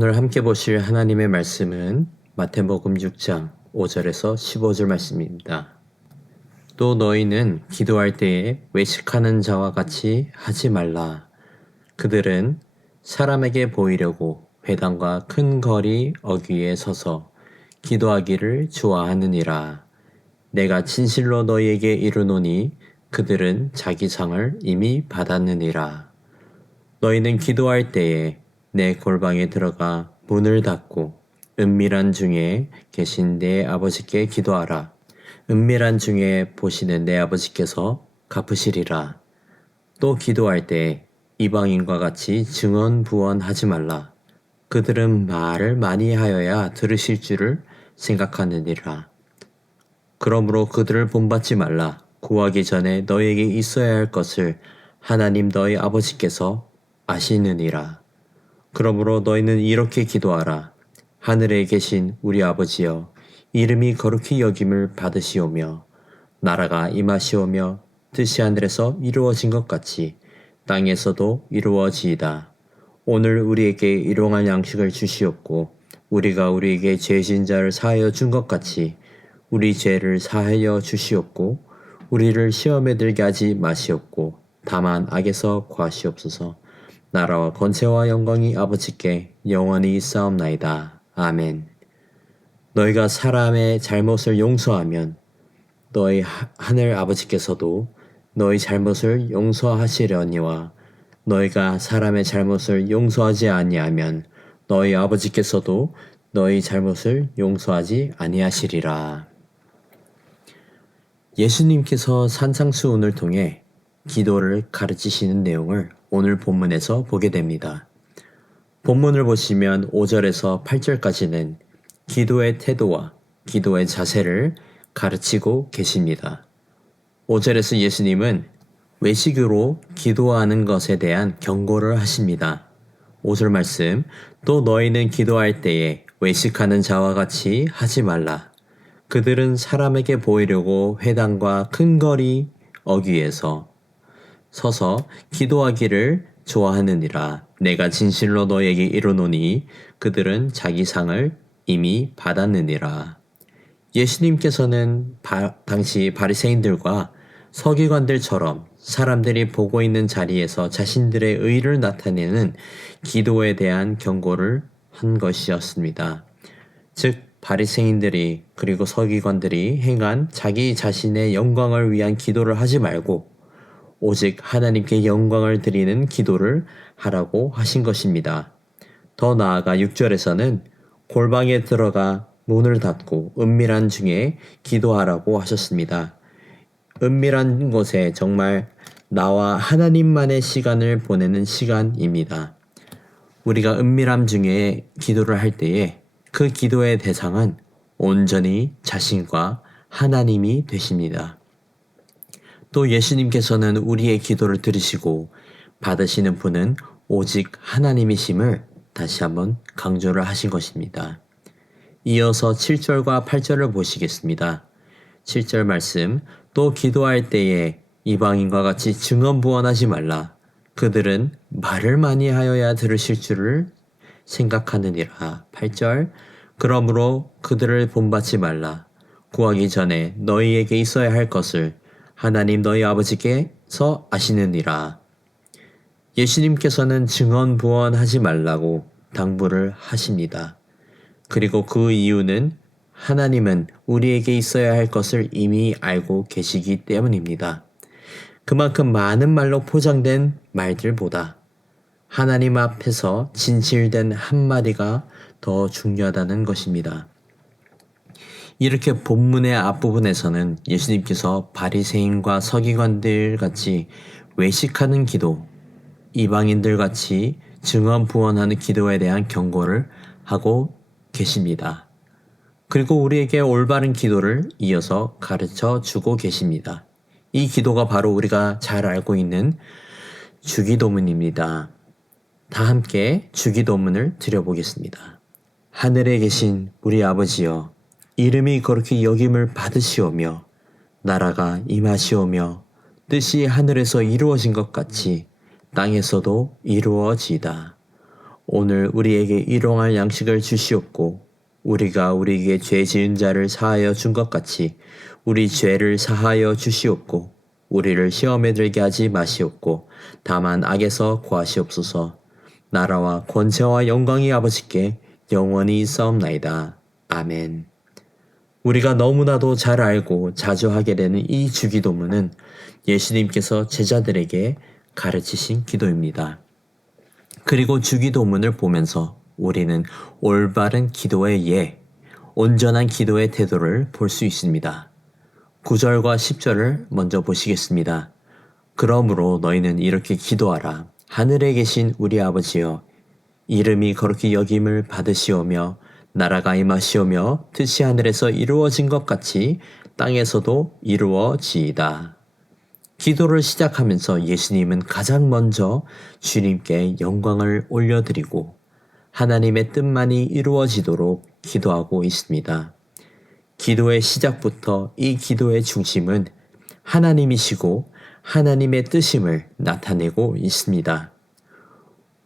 오늘 함께 보실 하나님의 말씀은 마태복음 6장 5절에서 15절 말씀입니다. 또 너희는 기도할 때에 외식하는 자와 같이 하지 말라. 그들은 사람에게 보이려고 회당과 큰 거리 어귀에 서서 기도하기를 좋아하느니라. 내가 진실로 너희에게 이르노니 그들은 자기 상을 이미 받았느니라. 너희는 기도할 때에 내 골방에 들어가 문을 닫고 은밀한 중에 계신 내 아버지께 기도하라. 은밀한 중에 보시는 내 아버지께서 갚으시리라. 또 기도할 때 이방인과 같이 증언부언하지 말라. 그들은 말을 많이 하여야 들으실 줄을 생각하느니라. 그러므로 그들을 본받지 말라. 구하기 전에 너희에게 있어야 할 것을 하나님 너희 아버지께서 아시느니라. 그러므로 너희는 이렇게 기도하라. 하늘에 계신 우리 아버지여, 이름이 거룩히 여김을 받으시오며 나라가 임하시오며 뜻이 하늘에서 이루어진 것 같이 땅에서도 이루어지이다. 오늘 우리에게 일용할 양식을 주시옵고 우리가 우리에게 죄진 자를 사하여 준 것 같이 우리 죄를 사하여 주시옵고 우리를 시험에 들게 하지 마시옵고 다만 악에서 구하시옵소서. 나라와 권세와 영광이 아버지께 영원히 있사옵나이다. 아멘. 너희가 사람의 잘못을 용서하면 너희 하늘 아버지께서도 너희 잘못을 용서하시려니와 너희가 사람의 잘못을 용서하지 아니하면 너희 아버지께서도 너희 잘못을 용서하지 아니하시리라. 예수님께서 산상수훈을 통해 기도를 가르치시는 내용을 오늘 본문에서 보게 됩니다. 본문을 보시면 5절에서 8절까지는 기도의 태도와 기도의 자세를 가르치고 계십니다. 5절에서 예수님은 외식으로 기도하는 것에 대한 경고를 하십니다. 5절 말씀, 또 너희는 기도할 때에 외식하는 자와 같이 하지 말라. 그들은 사람에게 보이려고 회당과 큰 거리 어귀에서 서서 기도하기를 좋아하느니라. 내가 진실로 너에게 이르노니 그들은 자기 상을 이미 받았느니라. 예수님께서는 당시 바리새인들과 서기관들처럼 사람들이 보고 있는 자리에서 자신들의 의를 나타내는 기도에 대한 경고를 한 것이었습니다. 즉 바리새인들이 그리고 서기관들이 행한 자기 자신의 영광을 위한 기도를 하지 말고 오직 하나님께 영광을 드리는 기도를 하라고 하신 것입니다. 더 나아가 6절에서는 골방에 들어가 문을 닫고 은밀한 중에 기도하라고 하셨습니다. 은밀한 곳에 정말 나와 하나님만의 시간을 보내는 시간입니다. 우리가 은밀함 중에 기도를 할 때에 그 기도의 대상은 온전히 자신과 하나님이 되십니다. 또 예수님께서는 우리의 기도를 들으시고 받으시는 분은 오직 하나님이심을 다시 한번 강조를 하신 것입니다. 이어서 7절과 8절을 보시겠습니다. 7절 말씀, 또 기도할 때에 이방인과 같이 증언부언하지 말라. 그들은 말을 많이 하여야 들으실 줄을 생각하느니라. 8절, 그러므로 그들을 본받지 말라. 구하기 전에 너희에게 있어야 할 것을 하나님 너희 아버지께서 아시느니라. 예수님께서는 증언부언하지 말라고 당부를 하십니다. 그리고 그 이유는 하나님은 우리에게 있어야 할 것을 이미 알고 계시기 때문입니다. 그만큼 많은 말로 포장된 말들보다 하나님 앞에서 진실된 한마디가 더 중요하다는 것입니다. 이렇게 본문의 앞부분에서는 예수님께서 바리새인과 서기관들 같이 외식하는 기도, 이방인들 같이 증언부언하는 기도에 대한 경고를 하고 계십니다. 그리고 우리에게 올바른 기도를 이어서 가르쳐 주고 계십니다. 이 기도가 바로 우리가 잘 알고 있는 주기도문입니다. 다 함께 주기도문을 드려보겠습니다. 하늘에 계신 우리 아버지여, 이름이 거룩히 여김을 받으시오며 나라가 임하시오며 뜻이 하늘에서 이루어진 것 같이 땅에서도 이루어지이다. 오늘 우리에게 일용할 양식을 주시옵고 우리가 우리에게 죄 지은 자를 사하여 준 것 같이 우리 죄를 사하여 주시옵고 우리를 시험에 들게 하지 마시옵고 다만 악에서 구하시옵소서. 나라와 권세와 영광이 아버지께 영원히 있사옵나이다. 아멘. 우리가 너무나도 잘 알고 자주 하게 되는 이 주기도문은 예수님께서 제자들에게 가르치신 기도입니다. 그리고 주기도문을 보면서 우리는 올바른 기도의 예, 온전한 기도의 태도를 볼 수 있습니다. 9절과 10절을 먼저 보시겠습니다. 그러므로 너희는 이렇게 기도하라. 하늘에 계신 우리 아버지여, 이름이 거룩히 여김을 받으시오며 나라가 임하시오며 뜻이 하늘에서 이루어진 것 같이 땅에서도 이루어지이다. 기도를 시작하면서 예수님은 가장 먼저 주님께 영광을 올려드리고 하나님의 뜻만이 이루어지도록 기도하고 있습니다. 기도의 시작부터 이 기도의 중심은 하나님이시고 하나님의 뜻임을 나타내고 있습니다.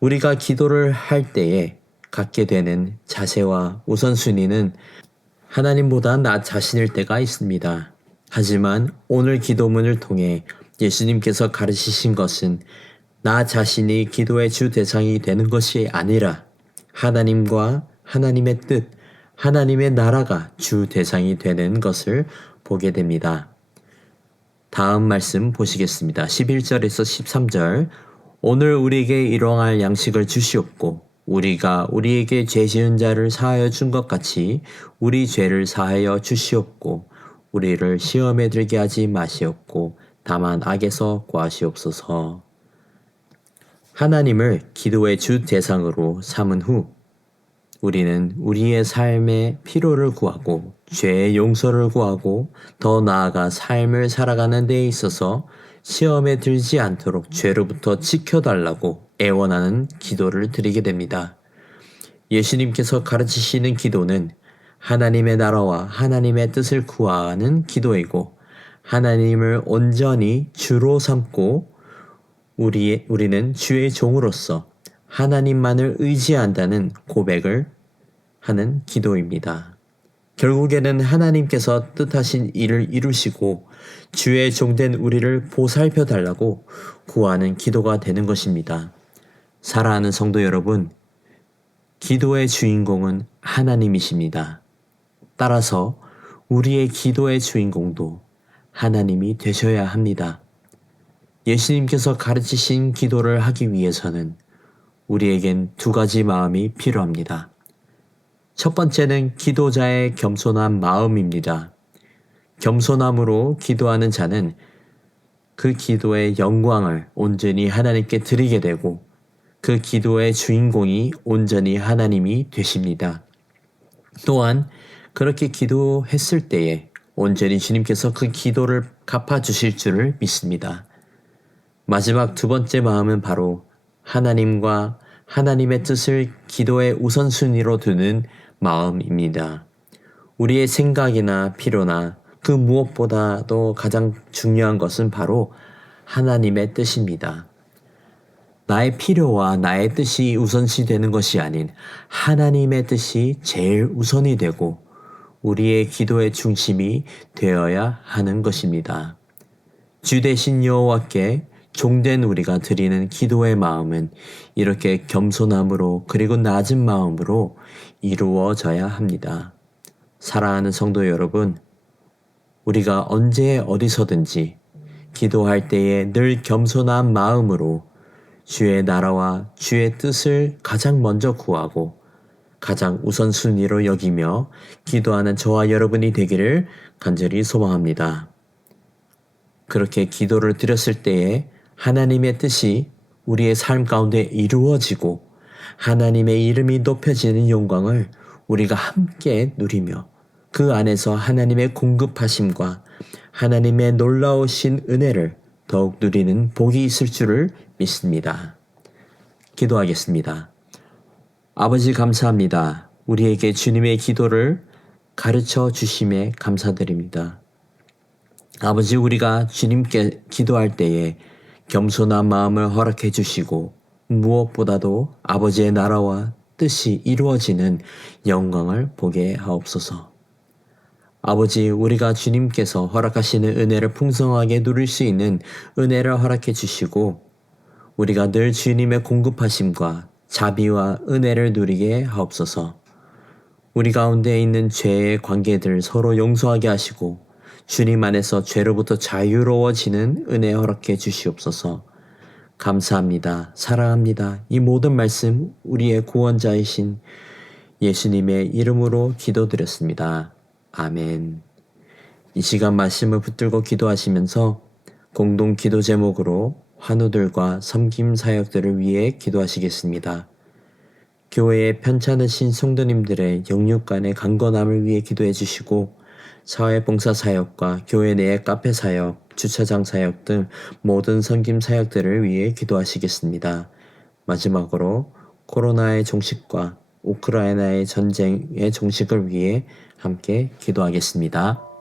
우리가 기도를 할 때에 갖게 되는 자세와 우선순위는 하나님보다 나 자신일 때가 있습니다. 하지만 오늘 기도문을 통해 예수님께서 가르치신 것은 나 자신이 기도의 주 대상이 되는 것이 아니라 하나님과 하나님의 뜻, 하나님의 나라가 주 대상이 되는 것을 보게 됩니다. 다음 말씀 보시겠습니다. 11절에서 13절. 오늘 우리에게 일용할 양식을 주시옵고 우리가 우리에게 죄 지은 자를 사하여 준 것 같이 우리 죄를 사하여 주시옵고 우리를 시험에 들게 하지 마시옵고 다만 악에서 구하시옵소서. 하나님을 기도의 주 대상으로 삼은 후 우리는 우리의 삶의 필요를 구하고 죄의 용서를 구하고 더 나아가 삶을 살아가는 데 있어서 시험에 들지 않도록 죄로부터 지켜달라고 애원하는 기도를 드리게 됩니다. 예수님께서 가르치시는 기도는 하나님의 나라와 하나님의 뜻을 구하는 기도이고 하나님을 온전히 주로 삼고 우리는 주의 종으로서 하나님만을 의지한다는 고백을 하는 기도입니다. 결국에는 하나님께서 뜻하신 일을 이루시고 주의 종된 우리를 보살펴 달라고 구하는 기도가 되는 것입니다. 사랑하는 성도 여러분, 기도의 주인공은 하나님이십니다. 따라서 우리의 기도의 주인공도 하나님이 되셔야 합니다. 예수님께서 가르치신 기도를 하기 위해서는 우리에겐 두 가지 마음이 필요합니다. 첫 번째는 기도자의 겸손한 마음입니다. 겸손함으로 기도하는 자는 그 기도의 영광을 온전히 하나님께 드리게 되고 그 기도의 주인공이 온전히 하나님이 되십니다. 또한 그렇게 기도했을 때에 온전히 주님께서 그 기도를 갚아주실 줄을 믿습니다. 마지막 두 번째 마음은 바로 하나님과 하나님의 뜻을 기도의 우선순위로 두는 마음입니다. 우리의 생각이나 필요나 그 무엇보다도 가장 중요한 것은 바로 하나님의 뜻입니다. 나의 필요와 나의 뜻이 우선시 되는 것이 아닌 하나님의 뜻이 제일 우선이 되고 우리의 기도의 중심이 되어야 하는 것입니다. 주 대신 여호와께 종된 우리가 드리는 기도의 마음은 이렇게 겸손함으로 그리고 낮은 마음으로 이루어져야 합니다. 사랑하는 성도 여러분, 우리가 언제 어디서든지 기도할 때에 늘 겸손한 마음으로 주의 나라와 주의 뜻을 가장 먼저 구하고 가장 우선순위로 여기며 기도하는 저와 여러분이 되기를 간절히 소망합니다. 그렇게 기도를 드렸을 때에 하나님의 뜻이 우리의 삶 가운데 이루어지고 하나님의 이름이 높여지는 영광을 우리가 함께 누리며 그 안에서 하나님의 공급하심과 하나님의 놀라우신 은혜를 더욱 누리는 복이 있을 줄을 믿습니다. 기도하겠습니다. 아버지 감사합니다. 우리에게 주님의 기도를 가르쳐 주심에 감사드립니다. 아버지, 우리가 주님께 기도할 때에 겸손한 마음을 허락해 주시고 무엇보다도 아버지의 나라와 뜻이 이루어지는 영광을 보게 하옵소서. 아버지, 우리가 주님께서 허락하시는 은혜를 풍성하게 누릴 수 있는 은혜를 허락해 주시고 우리가 늘 주님의 공급하심과 자비와 은혜를 누리게 하옵소서. 우리 가운데 있는 죄의 관계들 서로 용서하게 하시고 주님 안에서 죄로부터 자유로워지는 은혜 허락해 주시옵소서. 감사합니다. 사랑합니다. 이 모든 말씀 우리의 구원자이신 예수님의 이름으로 기도드렸습니다. 아멘. 이 시간 말씀을 붙들고 기도하시면서 공동 기도 제목으로 환우들과 섬김 사역들을 위해 기도하시겠습니다. 교회에 편찮으신 성도님들의 영육 간의 강건함을 위해 기도해 주시고 사회봉사 사역과 교회 내의 카페 사역, 주차장 사역 등 모든 섬김 사역들을 위해 기도하시겠습니다. 마지막으로 코로나의 종식과 우크라이나의 전쟁의 종식을 위해 함께 기도하겠습니다.